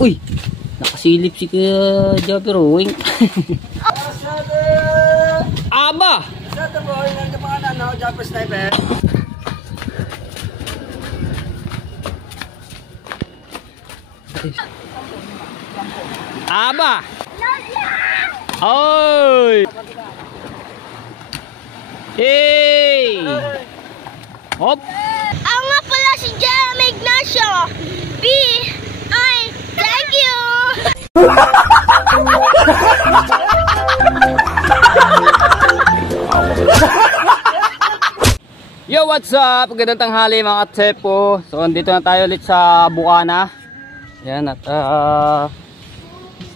Uy! Nakasilip si Kuya Jopper. Wing. Aba! Sa ito po, yung mga ano, Jopper Sniper. Aba! Oy! Hey! Hop! Ako nga pala si Jeremy Ignacio. Thank you! Yo, what's up? Magandang tanghali mga tsepo. So, andito na tayo ulit sa Bukana. Yan, at sa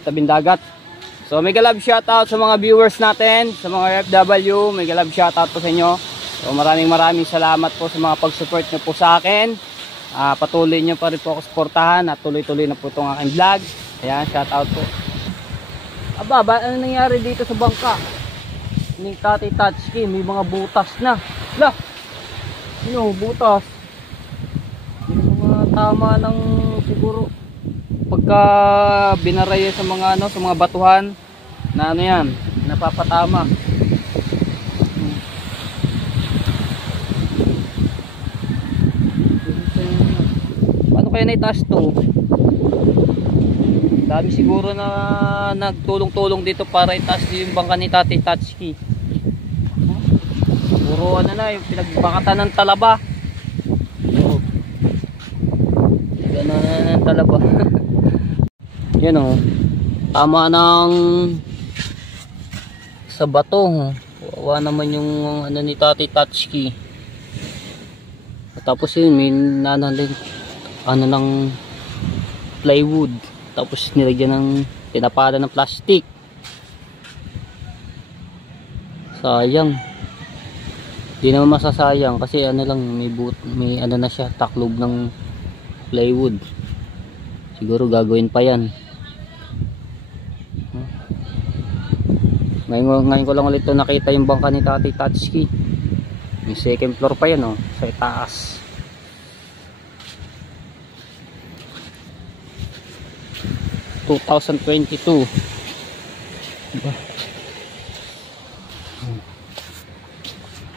tabing dagat. So, mega love shoutout sa mga viewers natin, sa mga FW. Mega love shoutout po sa inyo. So, maraming salamat po sa mga pag-support nyo po sa akin. Patuloy nyo pa rin po ako suportahan at tuloy-tuloy na po itong aking vlog. Ayan, shoutout po. Aba, ano nangyari dito sa bangka? Yung Tati Tatsuki, may mga butas na. Lah! Ano, butas? Yung mga tama ng siguro pagka binaraya sa mga ano, sa mga batuhan na ano yan, napapatama. Paano kaya naitaas to? Dami siguro na nagtulong-tulong dito para itaas yung bangka ni Tati Tatsuki. Puro ano na, yung pinagbakatan ng talaba. Ganun ng talaba. Yan o, tama ng sa bato. Wawa naman yung ano ni Tati Tatsuki. Tapos yun, may nanalin ano ng plywood. Tapos nilagyan ng tinapada ng plastic. Sayang. Di naman masasayang kasi ano lang, may ano na siya, taklob ng plywood. Siguro gagawin pa yan. Ngayon ko lang ulit ito nakita yung bangka ni Tati Tatsuki. Yung second floor pa yan, oh, sa itaas. (2022) diba?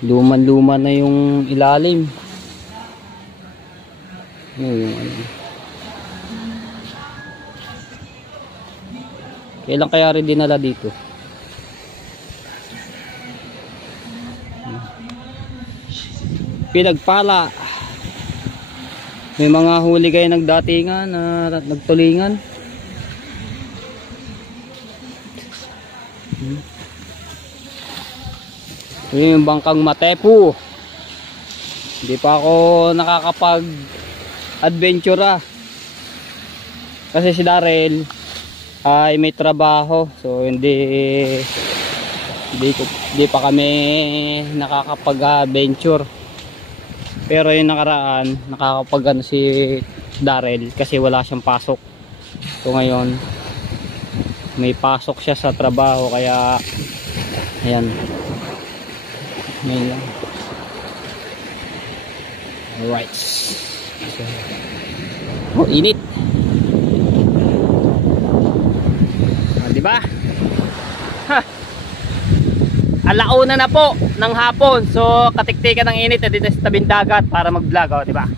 Luman-luma na yung ilalim. Yung ano. Kailan kaya rin dinala dito? Pinagpala. May mga huli kayo nagdatingan na nagtulingan. Yun yung bangkang Matepu. Hindi pa ako nakakapag adventure kasi si Darrell ay may trabaho, so hindi pa kami nakakapag adventure. Pero yung nakaraan nakakapag ano si Darrell kasi wala siyang pasok. So ngayon may pasok siya sa trabaho kaya ayan. Ngayon lang. Alright. Oh, init. Diba? Ha! Alauna na po ng hapon. So, katiktikan ng init dito sa tabing dagat para mag-vlog. Oh, diba?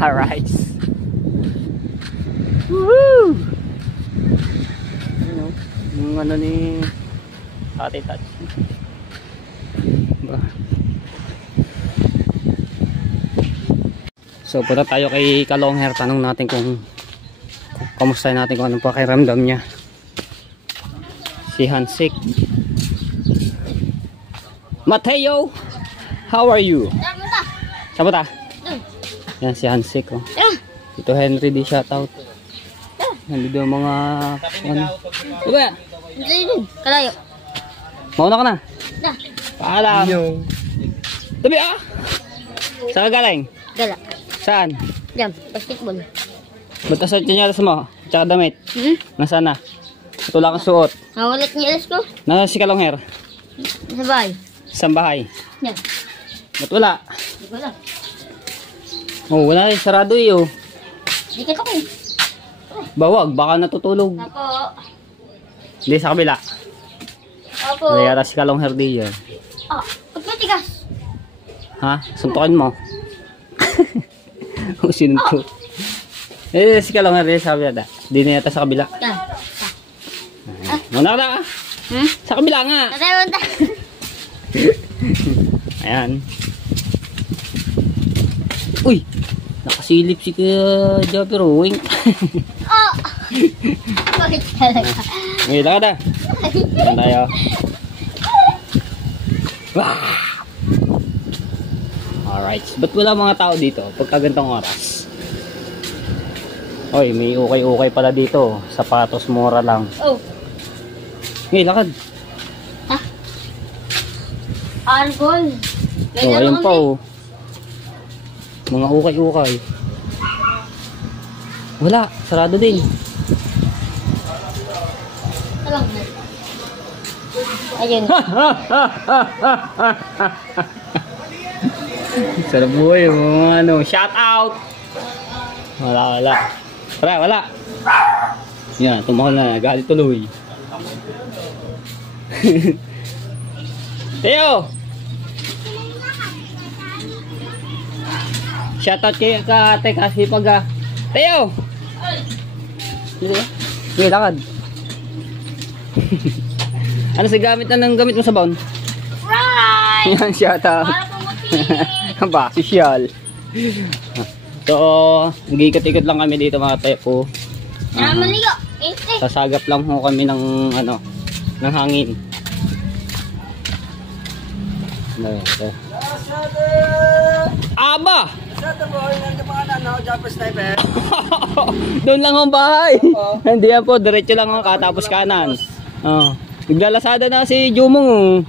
Alright. Woohoo! Yung ano ni Tati Tatsuki. So punta tayo kay Kalongher, tanong natin kung kamusta natin kung anong pakiramdam niya. Si Hansik. Mateo, how are you? Saan ba ta? Yan si Hansik, oh. Ito Henry di shoutout. Nandito mga ano. Diba? Kalayo. Mauna ka na. Paalam. Tabi ah. Saan ka galing? Gala. Saan? Diyan, basketball. Ba't sa tinyalas mo? Tsaka damit? Nasaan na? Ito lang ang suot. Nawalat niya alas ko. Nasaan si Kalongher? Sa bahay. Saan bahay? Yan. Ba't wala? Hindi ko alam. Oh, wala rin. Sarado eh oh. Hindi ka ko. Bawag, baka natutulog. Apo. Hindi, sa kabila. Opo. Ano yata si Kalong Herdi yun. Ah, ba't matigas? Ha? Suntukin mo. O sinuntok. Eh, si Kalong Herdi sa kabila. Hindi na yata sa kabila. Yan. Muna ka na. Sa kabila nga. Tatay mo ta. Ayan. Uy! Nakasilip si Kuya Jopper. Wing. Oh! Bakit talaga? Ngayon lang ka na. Ayan tayo. Wah! Alright. Ba't wala mga tao dito pagka gantong oras? Oy, may ukay-ukay pala dito. Sapatos mura lang. Oh. Ngayon, lakad. Ha? Argol. Oh, ayun pa oh. Mga ukay-ukay. Wala, sarado din. Ayun. Sarap buhay mga ano, shout out. Wala. Wala. Yan, tumakal na, galit tuloy. Teo! Shout out kay ka ate kasi pag Teo! Sige, lakad. Ano si gamit na ng gamit mo sa baon? Right! Yan, shout out. Para pumuti. Ba, sosyal. So, nag-ikot-ikot lang kami dito mga tepo. Maligo. Inte. Sasagap lang ho kami ng ano, ng hangin. Aba! Lasada boy, nandiyan pa nga na, Jumper Sniper. Doon lang ang bahay. Hindi yan po, diretso lang ang katapos kanan. Oh. Naglalasada na si Jumong.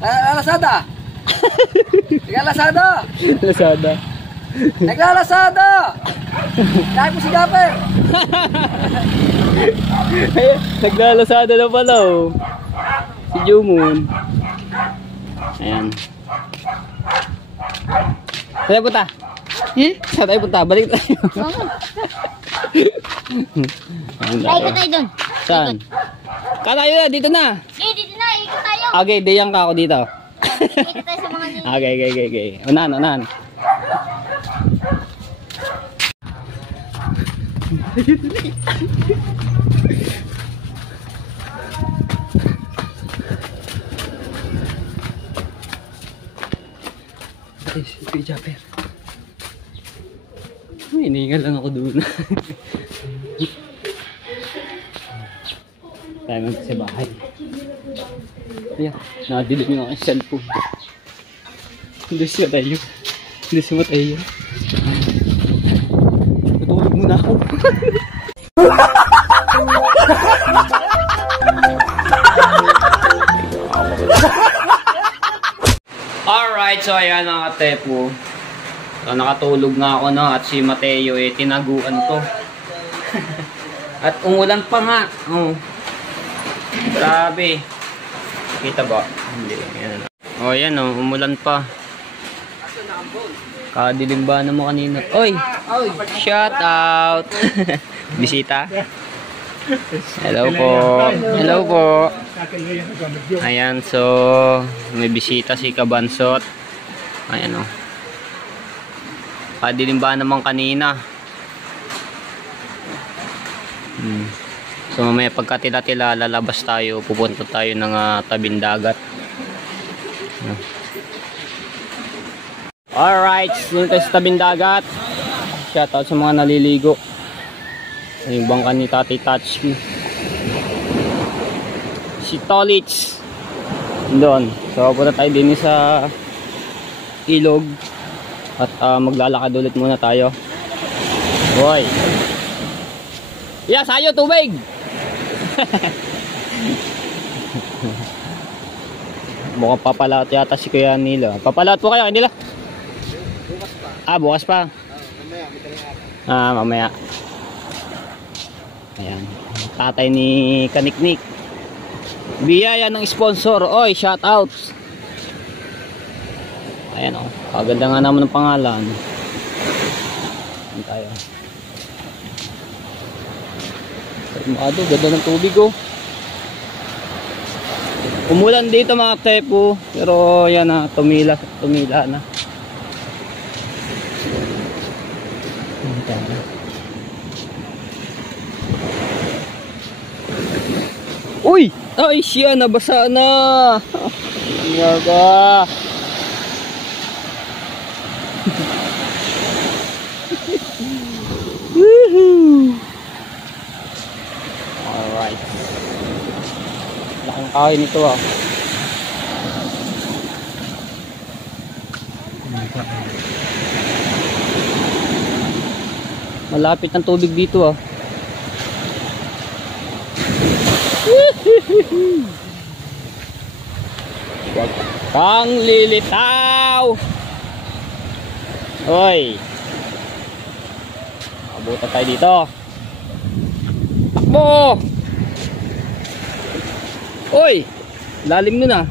Lasada! Naglalasada! Lasada. Naglalasada! Dahil po si Jumper! Naglalasada na pala oh. Si Jumong. Ayan. Saan tayo punta? Saan tayo punta? Balik tayo. Ay, ikot tayo dun. Saan? Katayo na, dito na. Eh, dito na. Ikot tayo. Okay, dayang ka ako dito. Ikot tayo sa mga nila. Okay. Unahan. Ito yung Japper. Hiningal lang ako doon. Tayo mag sa bahay. Ayan, nakadilig yung aking cellphone. Hindi siya tayo. Natulog muna ako. Alright, so ayan mga tepo. So, nakatulog nga ako no, at si Mateo tinaguan ko. At umulan pa nga. Oh. Grabe. Kita ba? Hindi. Yan. Oh, yan oh, umulan pa. Kadilim ba naman kanina? Oy! Shout out! Bisita? Hello po. Ayan, so may bisita si Kabansot. Ayan o. Kadilim ba naman kanina? So mamaya pagkatila-tila lalabas tayo, pupunta tayo ng tabing dagat. Alright, dito tayo sa tabing dagat. Shout out sa mga naliligo. Yung bangka ni Tati Tatsuki. Si Tolits doon. So punta tayo din sa ilog at maglalakad ulit muna tayo. Boy. Sayo tubig. Mukhang papalaot yata si Kuya Nilo. Papalaot po kayo, Nilo? Bukas pa. Mamaya. Ayan. Tatay ni Kaniknik. Biyaya ng sponsor. Oy, shout out. Ayan o. Kaganda nga naman ng pangalan. Ayan tayo. Mado, ganda ng tubig oh. Umulan dito mga tepo, pero yan na, tumila na. Uy! Ay siya, nabasa na! Yaga! Woohoo! Alright. Laking kahoy nito ah. Malapit ang tubig dito ah. Huwag kang lilitaw. Hoy, abutan tayo dito. Takbo. Hoy, lalim nun ah.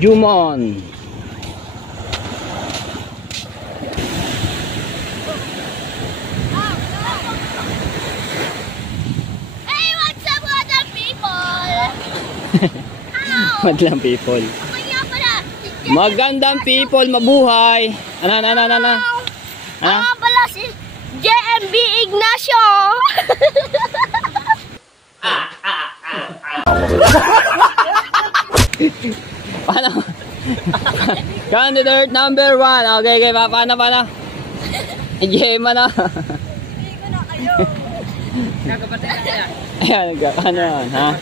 Jumon. Madlang people. Magandang people, mabuhay. Ano? Pala si JMB Ignacio. Paano? Candidate number 1. Okay, paano? Jema na. Hindi ko na kayo. Gagapatid na kaya. Ayan, ano yan, ha?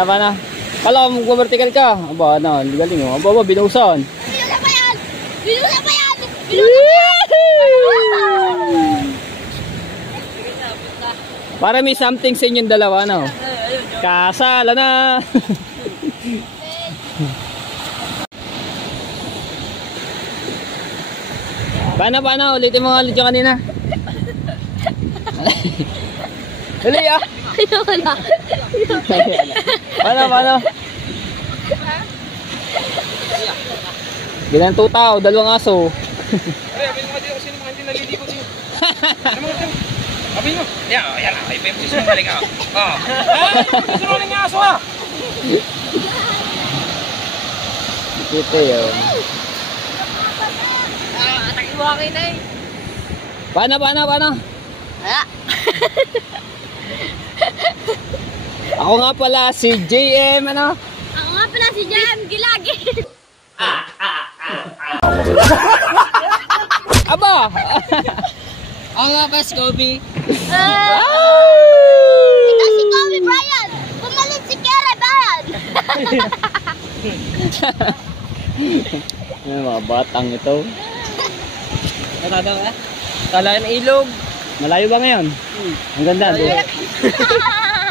Paano? Kala mo vertical ka. Aba, ano, galing mo. Aba, binusan. Binusa pa yan! Para may something sa inyong dalawa, no? Kasala na! Paano? Ulitin mo nga ulit yung kanina. Dali ah! Paano? Bilang tutaw, dalawang aso. Abin mo dito kasi mga hindi naliligo dito. Ano mo dito? Abin mo. Yan, ay pepsis mo balik ah. Sunod ng aso ah. Ito yun. Atakin mo akin eh. Paano? Wala. Ako nga pala si JM, ano? Ako nga pala si JM Gilagi. Aba! Ako nga pa, Scooby. Ito si Kobe Bryant. Pumalit si Kere Bryant. Yung mga batang ito. Natataw ka? Tala ng ilog. Malayo ba ngayon? Ang ganda.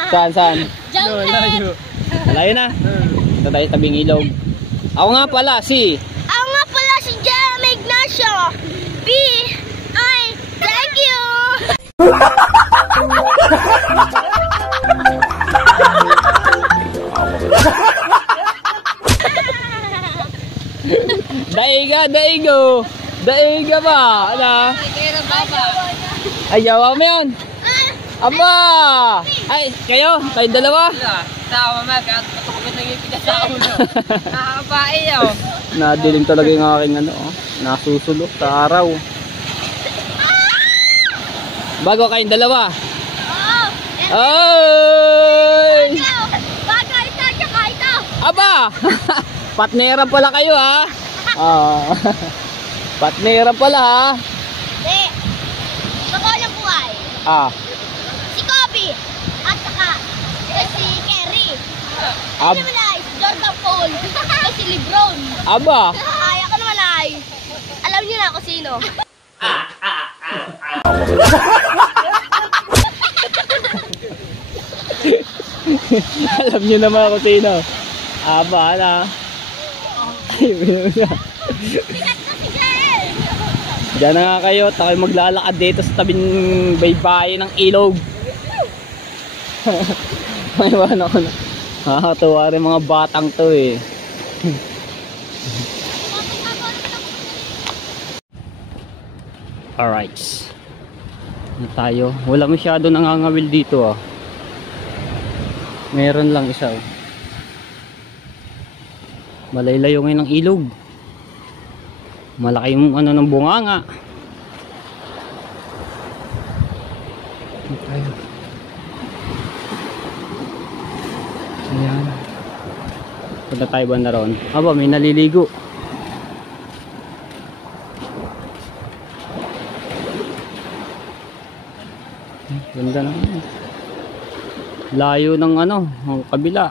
Saan? Jungle. Malayo na. Ito tayo tabing ilog. Ako nga pala si JM Ignacio. Thank you. Daiga ba? Ano? Ayaw mo yun? Aba! Ay, kayo dalawa? Tawa ma, kaya patukabit na yung pinas sa ulo. Nakakabae yun. Nadilim talaga yung aking ano, nasusulok sa araw. Bago kayong dalawa. Ay! Baga ito, tsaka ito. Aba! Partnera pala kayo ha? Partnera pala ha? Hindi. Totoo ng buhay. Si Kobe. At saka si Kerry. Ano naman ay? Jordan Paul. At si Lebron. Aba! Ay, ako naman ay. Alam niyo na ako sino. Alam nyo naman ako sino. Aba na. Diyan na nga kayo. Tayo maglalakad dito sa tabing baybayin ng ilog. May wala ako na. Nakakatuwa rin mga batang to eh. Alright. Na tayo. Wala masyado nangangawil dito ah. Meron lang isa oh. Malaylayo ngayon ng ilog. Malaki yung ano ng bunganga. Tayo. Ayan. Punta tayo ba na ron? Aba, may naliligo. Ganda naman. Layo ng ano, ang kabila.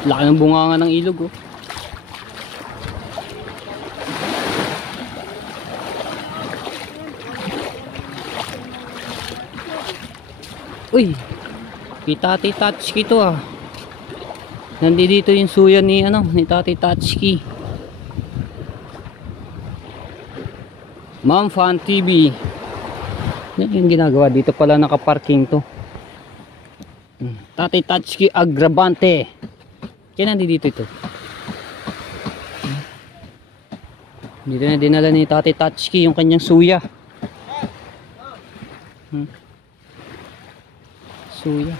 Laki ng bunganga ng ilog oh. Uy, kita Tati Tatsuki to ah. Nandito yung suya ni ano, ni Tati Tatsuki. Ma'am Fan TV. Yan yung ginagawa dito pala, nakaparking to. Tati Tatsuki Agravante. Kaya nandito ito. Dito na dinala ni Tati Tatsuki yung kanyang suya. Suya.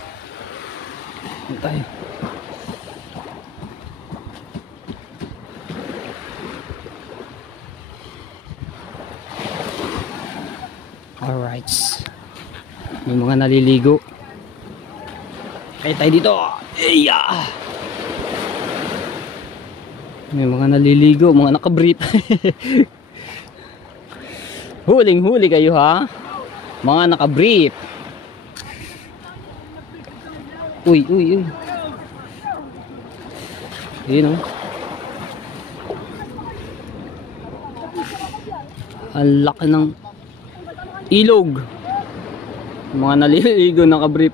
Ano tayo? Alright. May mga naliligo. Ay tayo dito. Iya. May mga naliligo, mga nakabrief. Huling-huli kayo ha. Mga nakabrief. Uy, uy, uy. Yun o. Ang laki ng ilog. Mga naliligo nakabrief.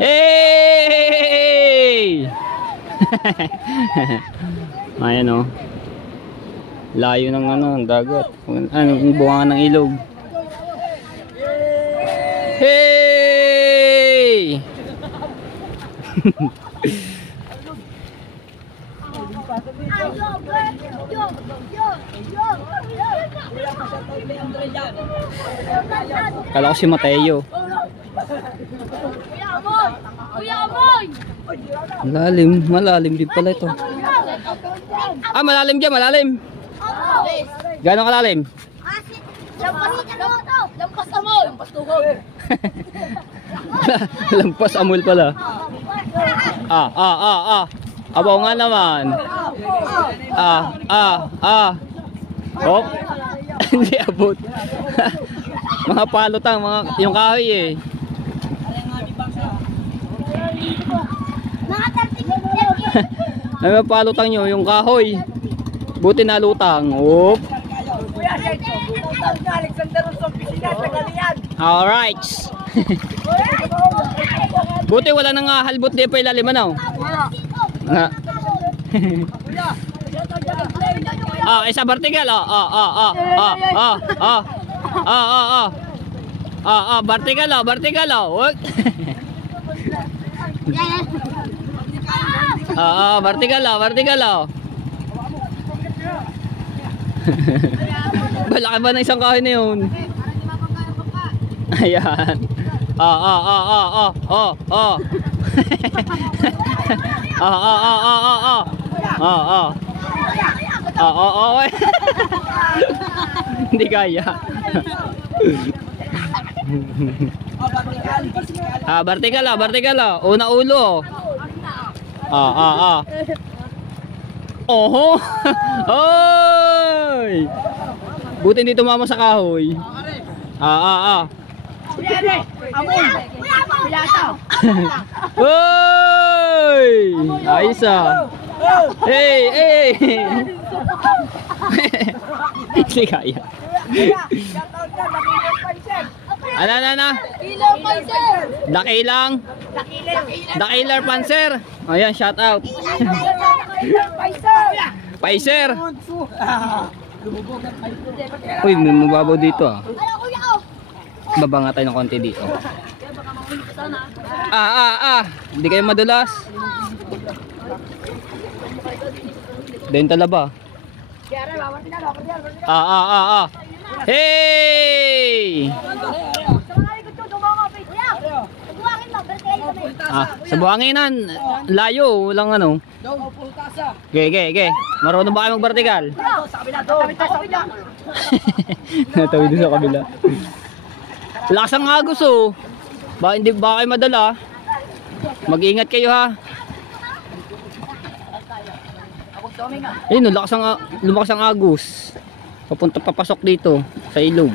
Hey! Ayan o. Layo ng ano, ng dagat. Ano, bunga ng ilog. Hey! Kala ko si Mateo. Malalim, malalim din pala ito. Ah, malalim dyan, malalim. Gano'ng kalalim? Lampas amol. Lampas amol pala. Abaw nga naman. Oh. Hindi abot. Mga palutang, yung kahoy eh. Mga palutang nyo, yung kahoy. Buti na lutang. Oop. Alright. Buti wala nang halbot di pa ilalim ano. Isa vertical. Vertical. Vertical. Malaki ba na isang kahoy na yun? Ayan. Hindi kaya. Vertical. Una ulo. Oho. Oy. Buti hindi tumama sa kahoy. Oy! Ayos ah. Hey. Hindi kaya. Ano? Dakiler Panser. Ayan, shout out. Paiser. Uy, may mababaw dito ah. Baba nga tayo ng konti dito. Hindi kayo madulas. Doon talaba. Hey! Sa buhanginan, layo, walang ano. Ge. Marunong ba kayo mag-vertical? Natawid din sa kabila. Lakas ang agos oh. Hindi ba kayo madala? Mag-iingat kayo ha. Ayun, lumakas ang agos. Papasok dito sa ilog.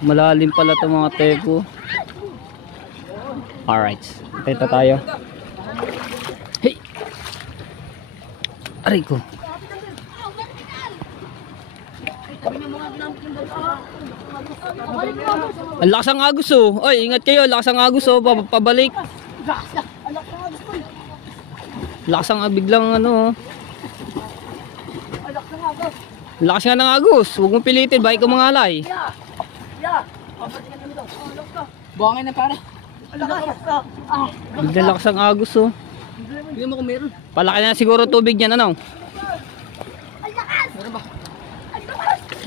Malalim pala itong mga tepo. Alright, ito tayo. Hey! Aray ko. Ang lakas ang agos oh. Ay, ingat kayo, lakas ang agos oh. Pabalik. Lakas ang biglang ano. Lakas nga ng agos. Huwag mong pilitin, baka ikaw mangalay. Buhangin na pare. Biglang lakas ang agos oh. Hindi mo kung meron. Palaki na siguro tubig niyan ano.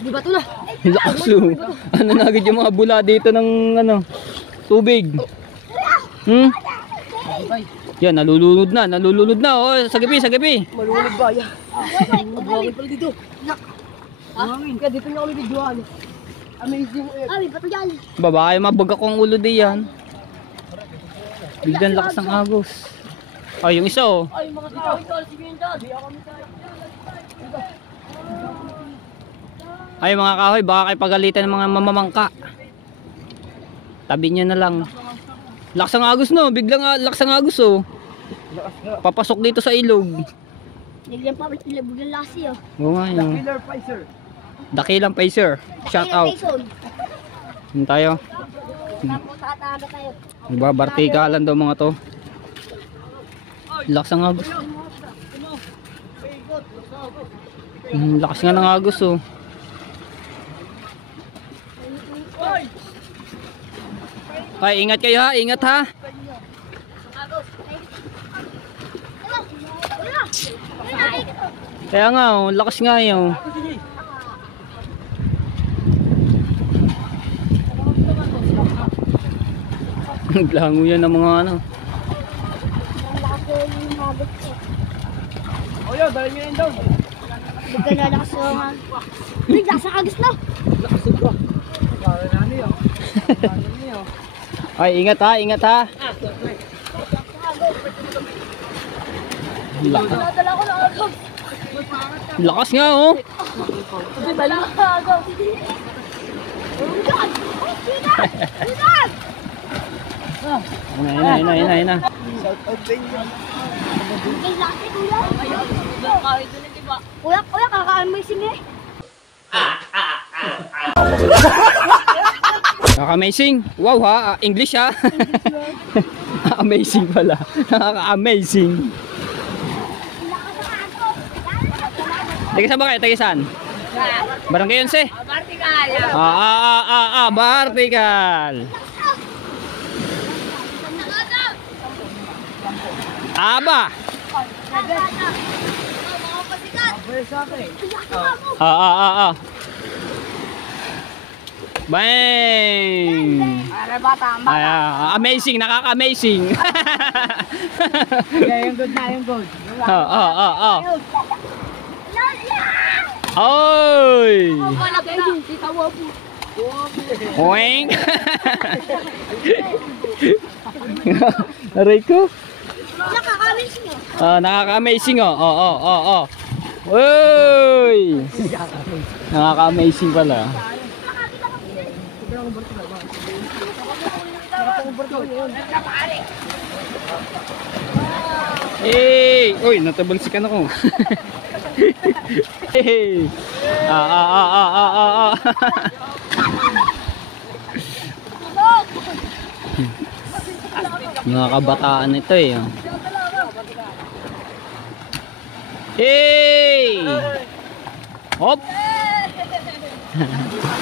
Di ba ito na? Lakas oh. Ano na agad yung mga bula dito ng ano tubig. Yan, nalulunod na oh. Sa gabi. Malulog ba yan? Buhangin pala dito. Buhangin. Kaya dito niya kami videoan. Amazing. Ay, bato yan. Babae, mabaga ko ang ulo diyan. Biglang lakas ng agos. Ay, yung isa oh. Ay, mga tao, ito, sige yun dyan. Ay mga kahoy, baka kayo pagalitan ng mga mamamangka. Tabi nyo na lang. Lakas ang agos no, biglang lakas ang agos oh. Papasok dito sa ilog. Biglang pa, biglang lasi oh. Oo nga yun. Dakilang Pacer. Shout out. Yun tayo. Tataga tayo. Bartikalan daw mga to. Lakas ang agos. Lakas nga ng agos oh. Ay, ingat kayo ha, ingat ha. Kaya nga oh, lakas nga yun. Naglango yan ng mga ano. O yun, dahil nyo yun doon. Biglang lalakas naman. Biglang sa agos na. Ay, ingat ha, ingat ha. Dala ko ng agos. Lakas nga oh. Dala ko ng agos. Ina. Kuya, kaka-amazing eh. Nakaka-amazing. Wow ha, English ha. Amazing pala. Nakaka-amazing. Tagisan ba kayo? Tagisan? Barangay 11? Vertical. Vertical. Aba. Bang. Amazing, nakaka-amazing. Yung good na, yung good. Oy! Oink! Aray ko? Nakaka-amazing eh. Nakaka-amazing oh. Oy! Nakaka-amazing pala. Hey! Uy, natabalsikan ako. Hey! Mga kabataan ito eh. Hey! Hop!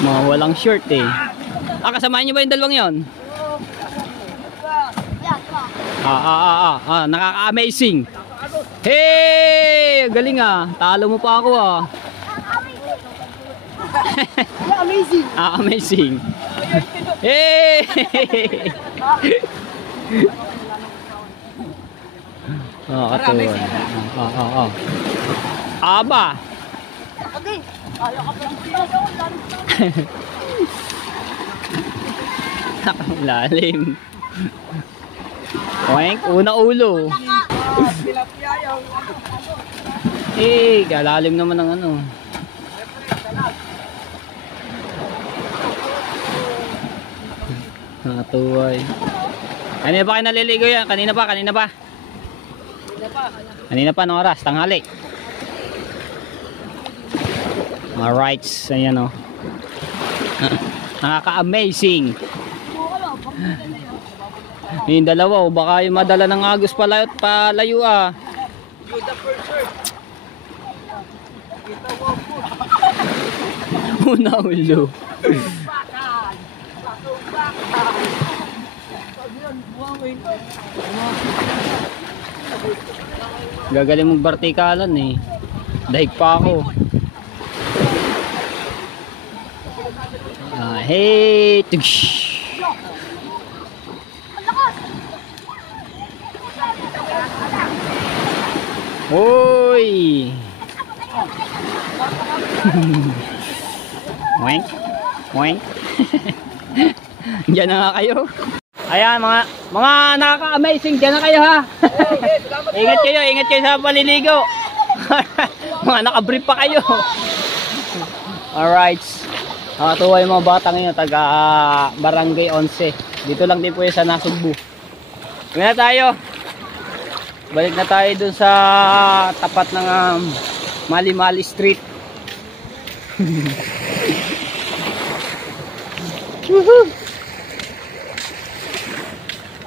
Mga walang short eh. Kasamahan nyo ba yung dalawang yon? Nakaka-amazing. Hey! Galing ah. Talo mo pa ako ah. Amazing. Amazing. Hey! Katuwa. Aba. Okay. Ayaw ka pa ng Lalim. Oink, una ulo. Kalalim naman ng ano. Nakatuway. Kanina pa kayo naliligo yan? Kanina pa? Kanina pa, anong oras? Tanghali. Alright, ayan o. Nakaka-amazing. Yung dalawa, baka yung madala ng agos palayo ah. Una ulo. Gagaling mong vertikalan eh. Dahig pa ako. Hey, Hoy! Moink, moink. Diyan na nga kayo. Ayan mga nakaka-amazing, diyan na kayo ha. Ingat kayo sa paliligo. Mga naka-brief pa kayo. Alright. Nakatuwa yung mga bata ngayon, taga Barangay 11. Dito lang din po yung sa Nasugbu. Uwi na tayo. Balik na tayo dun sa tapat ng Mali-Mali Street. Woohoo!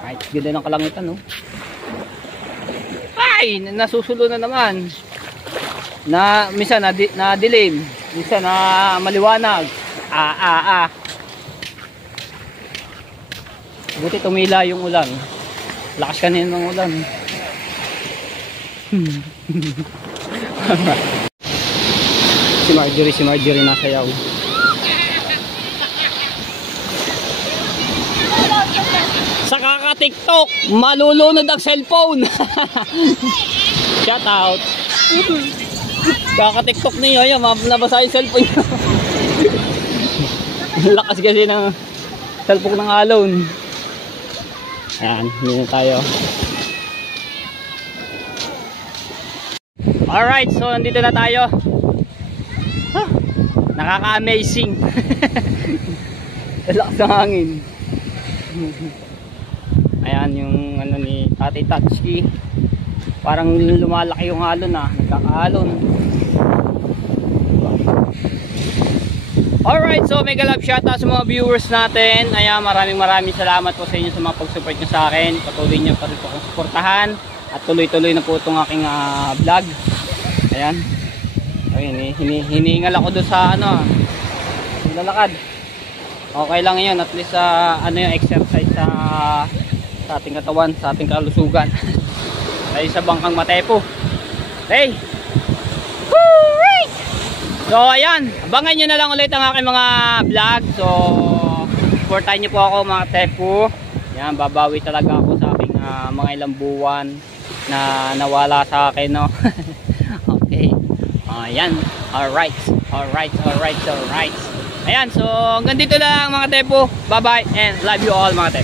Right, ganda ng kalangitan, no? Ay! Nasusulo na naman. Minsan na dilim. Minsan na maliwanag. Buti tumila yung ulan. Lakas kanina ng ulan. Si Marjorie nasayaw. Sa kaka-TikTok, malulunod ang cellphone. Shout out. Kaka-TikTok niyo, ayun, nabasa yung cellphone niyo. Lakas kasi ng cellphone ng alon. Ayan, hindi na tayo. Alright, so nandito na tayo. Nakaka-amazing. Lakas ng hangin. Ayan yung ano ni Tatay Tatsuki. Parang lumalaki yung alon ah. Nagkakaalon. Alright, so mega love shoutout sa mga viewers natin. Ayan, maraming salamat po sa inyo sa mga pag-support nyo sa akin. Patuloy nyo pa rin po akong suportahan. At tuloy-tuloy na po itong aking vlog. Ayan. Ayun, hinihingal ako doon sa ano, lalakad. Okay lang yun, at least ano yung exercise sa ating katawan, sa ating kalusugan. Tayo sa Bangkang Matepo. Hey! So ayan, abangan nyo na lang ulit ang aking mga vlog. So supportahan nyo po ako mga Tepo. Ayan, babawi talaga ako sa aking mga ilang buwan na nawala sa akin, no? Okay. Ayan. Alright. Ayan, so hanggang dito lang mga Tepo. Bye bye and love you all mga Tepo.